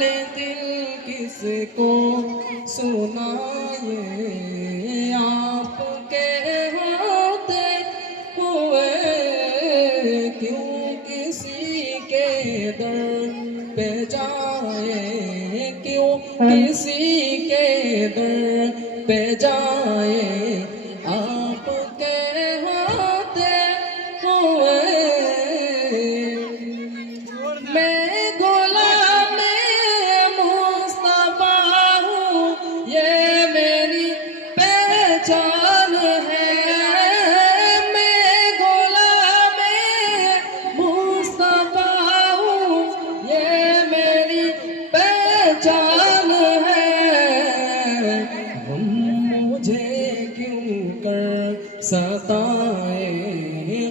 हाले दिल किसको सुनाए, आपके होते हुए क्यों किसी के दर पे जाए, क्यों किसी के दर पे जाए, आपके होते हुए मैं गुलाम मुस्तफा हूँ, ये मेरी पहचान है। मैं गुलाम मुस्तफा हूँ, ये मेरी पहचान है। हम मुझे क्यों कर सताए,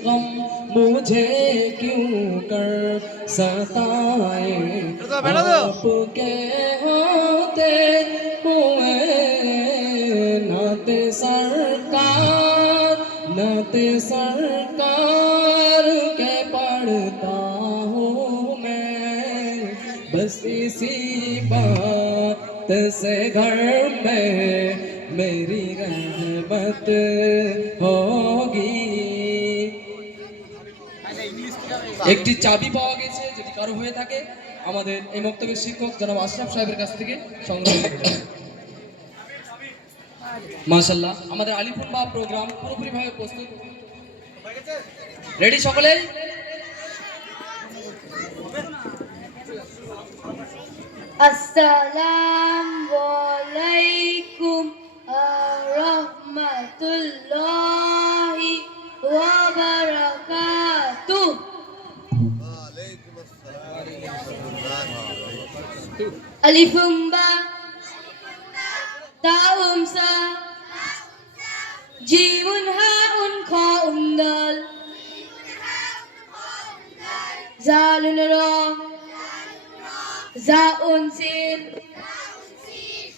गम मुझे क्यों कर सताए, आपके होते हुए नाते सरकार, नाते सरकार के पढ़ता हूँ मैं, बस इसी बात से घर में मेरी रहमत होगी। একটি চাবি পাওয়া গেছে, যদি কারো হয়ে থাকে আমাদের এই মক্তবের শিক্ষক জনাব আশরাফ সাহেবের কাছ থেকে সংগ্রহ করুন। মাশাআল্লাহ, আমাদের আলিফুল বা প্রোগ্রাম পুরোপুরিভাবে প্রস্তুত। রেডি সকলেই? আসসালামু আলাইকুম রাহমাতুল্লাহি ওয়া বারাকাতুহু। আলিফুম বা তাউম সা জিমুন হাউন খাউন দাল জালুন রা জাউন সিন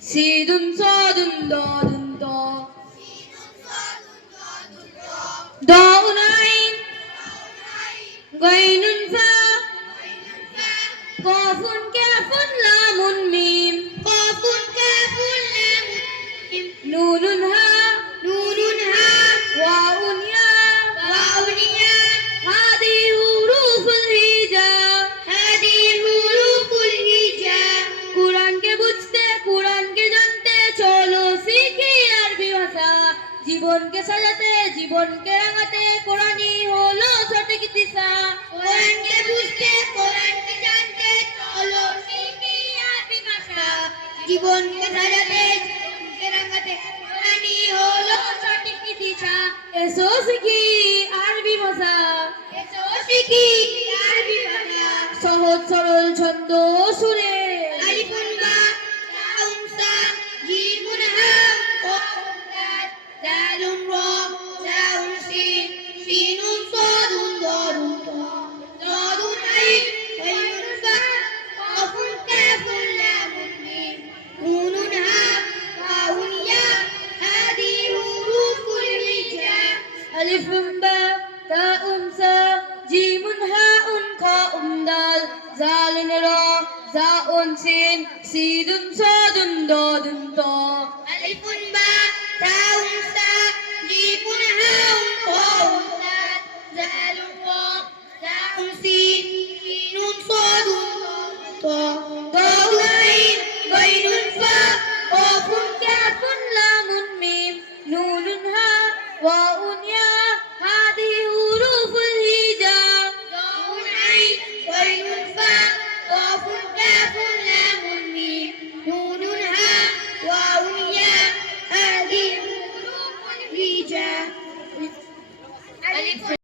সিদুন সাদুন দাদুন দা দাউন আইন গাইনুন ফা কফুন কাফুন লামুন মিম কফুন কাফুন লামুন মিম নুনুন হা ওয়াউন ইয়া হাদি হুরুফুল হিজা কুরআনকে বুঝতে কুরআনকে জানতে চলো শিখি আরবি ভাষা, জীবনকে সাজাতে জীবনকে রাঙাতে কোরআনই হলো সঠিক দিশা। কোরআনকে বুঝতে কোরআনকে জানতে চলো শিখি আরবি ভাষা, জীবনকে সাজাতে জীবনকে রাঙাতে কোরআনই হলো সঠিক দিশা। এসো শিখি আরবি ভাষা, এসো শিখি আরবি ভাষা, সহজ সরল ছন্দ সুরে আলিফুন বা তাউন সা জিমুন হা কফুন দাল জালুন রা জাউন সিন সিনুন সাদুন দাদুন তা দাদুন আইন গাইনুন ফা কফুন কাফুন লামুন মিম নুনুন হা ওয়াউন ইয়া হাদি হুরুফুল হিজা আলিফুন বা তাউন সা জিমুন হাউন খাউন দাল জালুন রা জাউন সিন সিদুন সাদুন দাদুন তা আলিফুন বা তাউন সা